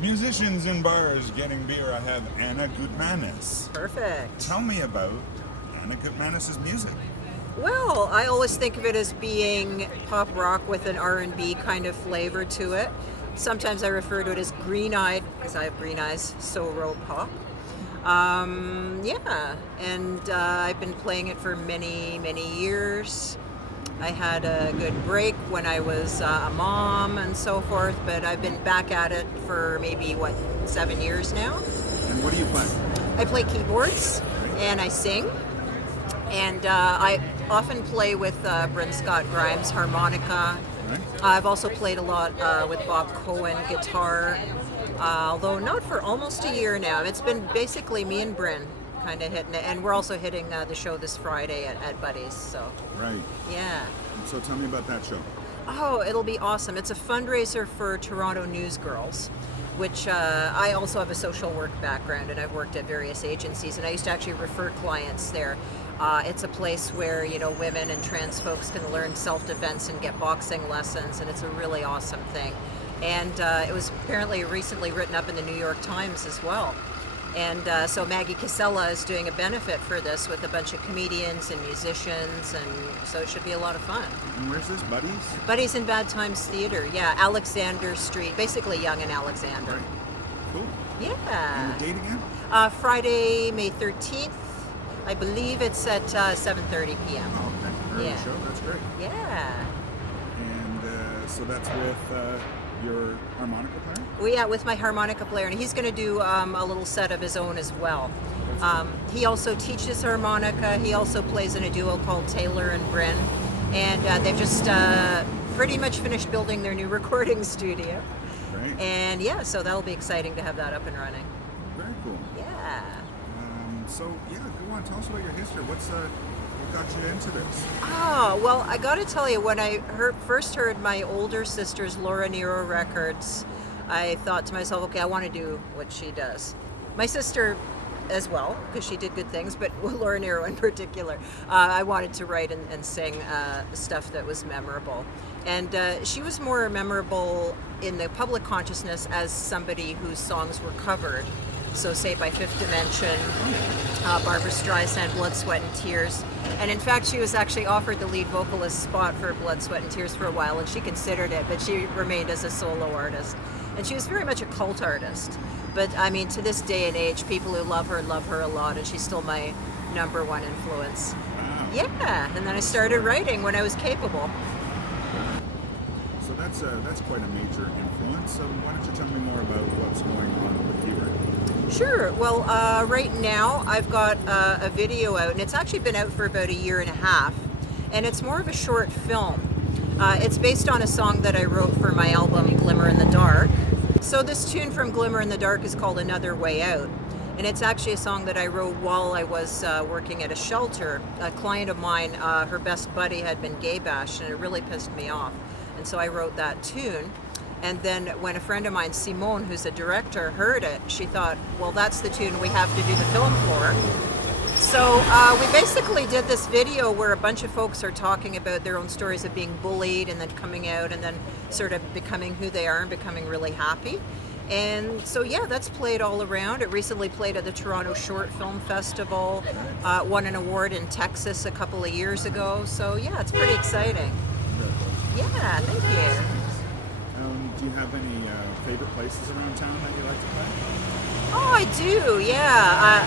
Musicians in bars getting beer. I have Anna Gutmanis. Perfect. Tell me about Anna Gutmanis' music. Well, I always think of it as being pop rock with an R&B kind of flavor to it. Sometimes I refer to it as green-eyed, because I have green eyes, so pop. Yeah, and I've been playing it for many, many years. I had a good break when I was a mom and so forth, but I've been back at it for maybe, 7 years now. And what do you play? I play keyboards and I sing, and I often play with Bryn Scott Grimes harmonica. Right. I've also played a lot with Bob Cohen guitar, although not for almost a year now. It's been basically me and Bryn kind of hitting it, and we're also hitting the show this Friday at Buddy's. So Right. yeah. So tell me about that show. Oh, it'll be awesome. It's a fundraiser for Toronto Newsgirls, which I also have a social work background, and I've worked at various agencies, and I used to actually refer clients there. It's a place where, women and trans folks can learn self-defense and get boxing lessons, and it's a really awesome thing. And it was apparently recently written up in the New York Times as well. And so Maggie Casella is doing a benefit for this with a bunch of comedians and musicians, and so it should be a lot of fun. And where's this, Buddy's? Buddy's in Bad Times Theater, yeah, Alexander Street, basically Yonge and Alexander. Right. Cool. Yeah. And the date again? Friday, May 13th. I believe it's at 7:30 p.m. Oh, okay. Early Yeah. show. That's great. Yeah. And so that's with your harmonica player? Well, yeah, with my harmonica player, and he's going to do a little set of his own as well. He also teaches harmonica. He also plays in a duo called Taylor and Bryn, and they've just pretty much finished building their new recording studio. Right. And yeah, so that'll be exciting to have that up and running. Very cool. Yeah. So yeah, go on. Tell us about your history. What got you into this? Oh, well, I got to tell you, when I first heard my older sister's Laura Nero records, I thought to myself, okay, I want to do what she does. My sister as well, because she did good things, but Laura Nero in particular, I wanted to write and sing stuff that was memorable. And she was more memorable in the public consciousness as somebody whose songs were covered. So say by Fifth Dimension, Barbra Streisand, Blood, Sweat and Tears. And in fact, she was actually offered the lead vocalist spot for Blood, Sweat and Tears for a while, and she considered it, but she remained as a solo artist. And she was very much a cult artist. But I mean, to this day and age, people who love her a lot, and she's still my number one influence. Wow. Yeah, and then I started writing when I was capable. So that's quite a major influence. So why don't you tell me more about what's going on with you right now? Sure. Well, right now I've got a video out, and it's actually been out for about a year and a half, and it's more of a short film. It's based on a song that I wrote for my album Glimmer in the Dark. So this tune from Glimmer in the Dark is called Another Way Out, and it's actually a song that I wrote while I was working at a shelter. A client of mine, her best buddy had been gay bashed, and it really pissed me off, and so I wrote that tune. And then when a friend of mine, Simone, who's a director, heard it, she thought, well, that's the tune we have to do the film for. So we basically did this video where a bunch of folks are talking about their own stories of being bullied and then coming out and then sort of becoming who they are and becoming really happy. And so, yeah, that's played all around. It recently played at the Toronto Short Film Festival, won an award in Texas a couple of years ago. So, yeah, it's pretty exciting. Yeah, thank you. Do you have any favorite places around town that you like to play? Oh, I do, yeah.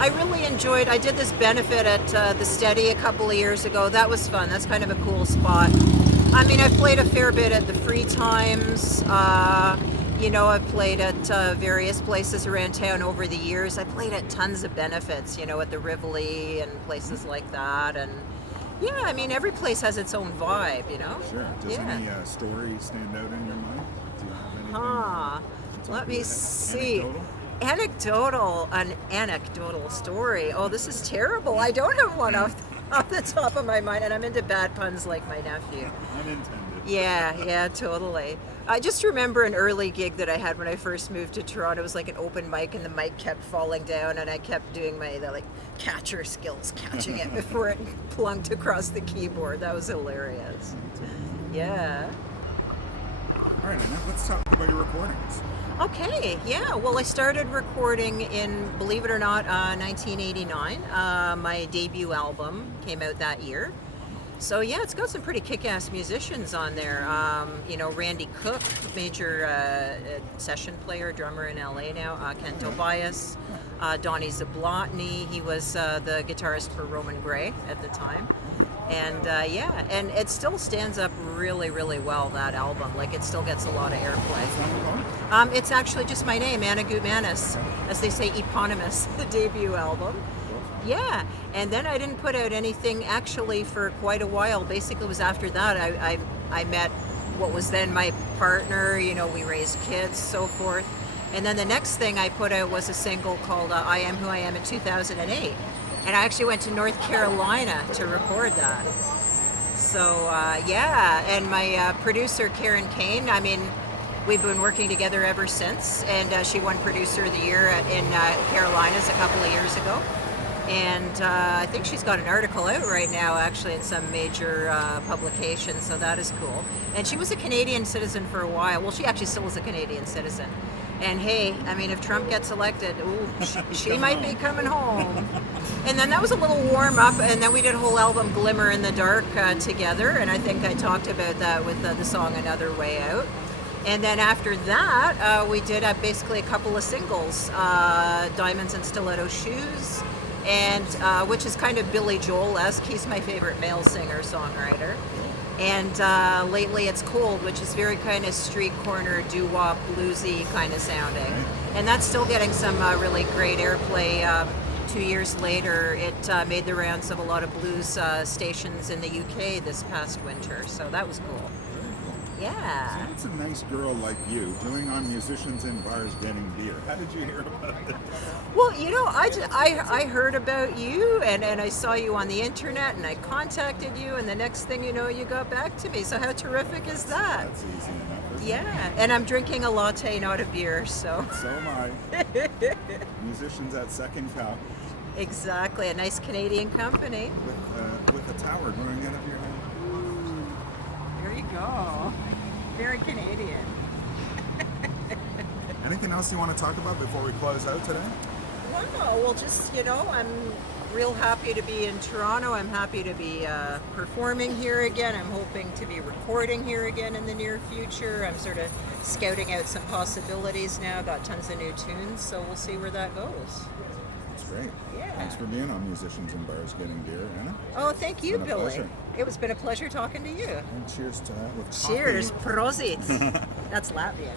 I really enjoyed, I did this benefit at the Steady a couple of years ago. That was fun. That's kind of a cool spot. I mean, I've played a fair bit at the Free Times. I've played at various places around town over the years. I played at tons of benefits, at the Rivoli and places like that. And yeah, I mean, every place has its own vibe, Sure. Does any story stand out in your mind? Do you have anything? Let me see. Anecdotal? An anecdotal story. Oh, this is terrible. I don't have one off the top of my mind, and I'm into bad puns like my nephew. Unintended. Yeah, totally. I just remember an early gig that I had when I first moved to Toronto. It was like an open mic, and the mic kept falling down, and I kept doing my catcher skills, catching it before it plunked across the keyboard. That was hilarious. Yeah. All right, Anna, let's talk about recordings. Okay, yeah. Well, I started recording in, believe it or not, 1989. My debut album came out that year. So yeah, it's got some pretty kick-ass musicians on there. You know, Randy Cook, major session player, drummer in LA now. Ken Tobias, Donnie Zablotny. He was the guitarist for Roman Gray at the time. And yeah, and it still stands up really, really well, that album. Like, it still gets a lot of airplay. It's actually just my name, Anna Gutmanis, as they say, eponymous, the debut album. Yeah, and then I didn't put out anything actually for quite a while. Basically, it was after that I met what was then my partner. You know, we raised kids, so forth. And then the next thing I put out was a single called I Am Who I Am in 2008. And I actually went to North Carolina to record that. So yeah, and my producer Karen Kane, I mean, we've been working together ever since, and she won Producer of the Year in Carolinas a couple of years ago. And I think she's got an article out right now, actually, in some major publication, so that is cool. And she was a Canadian citizen for a while. Well, she actually still is a Canadian citizen. And hey, I mean, if Trump gets elected, ooh, she might be coming home. And then that was a little warm up, and then we did a whole album, Glimmer in the Dark, together, and I think I talked about that with the song Another Way Out. And then after that, we did basically a couple of singles, Diamonds and Stiletto Shoes, and which is kind of Billy Joel-esque. He's my favorite male singer-songwriter. And lately it's Cold, which is very kind of street corner, doo-wop, bluesy kind of sounding. And that's still getting some really great airplay. 2 years later, it made the rounds of a lot of blues stations in the UK this past winter, so that was cool. Yeah. So what's a nice girl like you doing on Musicians in Bars Getting Beer? How did you hear about it? Well, you know, I heard about you, and I saw you on the internet, and I contacted you, and the next thing you know, you got back to me. So how terrific is that? That's easy enough, isn't Yeah, and I'm drinking a latte, not a beer, so. So am I. Musicians at Second Cup. Exactly, a nice Canadian company. With a tower growing out of your head. There you go. Very Canadian. Anything else you want to talk about before we close out today? Wow, well, just, you know, I'm real happy to be in Toronto. I'm happy to be performing here again. I'm hoping to be recording here again in the near future. I'm sort of scouting out some possibilities now. Got tons of new tunes, so we'll see where that goes. That's great. Yeah. Thanks for being on Musicians in Bars Getting Beer, Anna. Oh, thank you, It's been a Billy. pleasure. It's been a pleasure talking to you. And cheers to that with coffee. Cheers, prosit. That's Latvian.